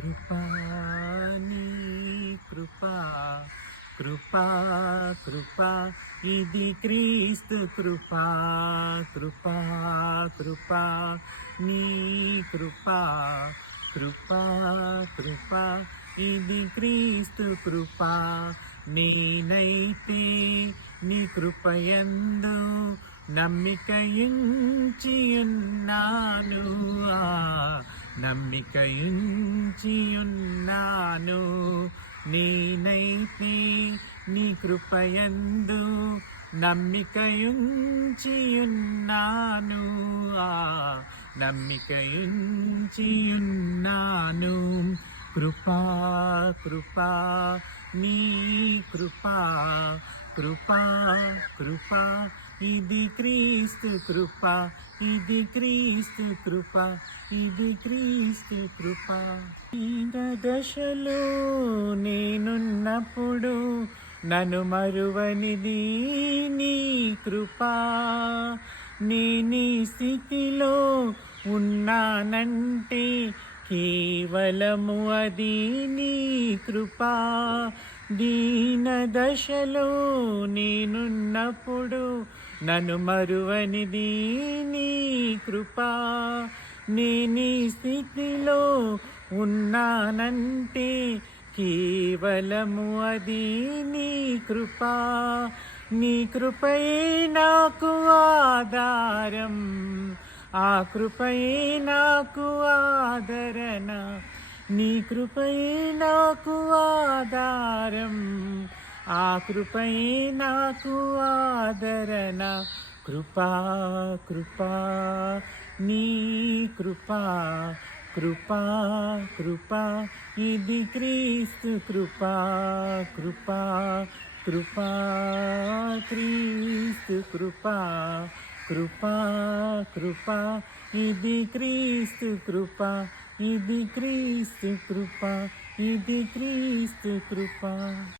కృపా నీ కృపా కృపా కృపా ఇది క్రీస్తు కృపా కృపా కృపా నీ కృపా కృపా కృపా ఇది క్రీస్తు కృపా నేనైతే నీ కృపయందు నమ్మికయుంచి ఉన్నాను నమ్మికయుంచి ఉన్నాను నేనైతే నీ కృపయందు నమ్మికయుంచి ఉన్నాను నమ్మికయుంచి ఉన్నాను కృపా కృపా నీ కృపా కృపా కృపా ఇది క్రీస్తు కృపా ఇది క్రీస్తు కృపా ఇది క్రీస్తు కృపా దశలో నేనున్నప్పుడు నన్ను మరువనిది నీ కృపా నేనీ స్థితిలో ఉన్నానంటే కేవలము అది నీ కృపా దీన దశలో నేనున్నప్పుడు నన్ను మరువనిది నీ కృపా నేనీ స్థితిలో ఉన్నానంటే కేవలము అది నీ కృపా నీ కృపయే నాకు ఆధారం ఆ కృపయే నాకు ఆదరణ నీ కృపయే నాకు ఆధారం ఆ కృపయే నాకు ఆదరణ కృపా కృపా నీ కృపా కృపా కృపా ఇది క్రీస్తు కృపా కృపా కృపా క్రీస్తు కృపా కృపా కృపా ఇది క్రీస్తు కృపా ఇది క్రీస్తు కృపా ఇది క్రీస్తు కృపా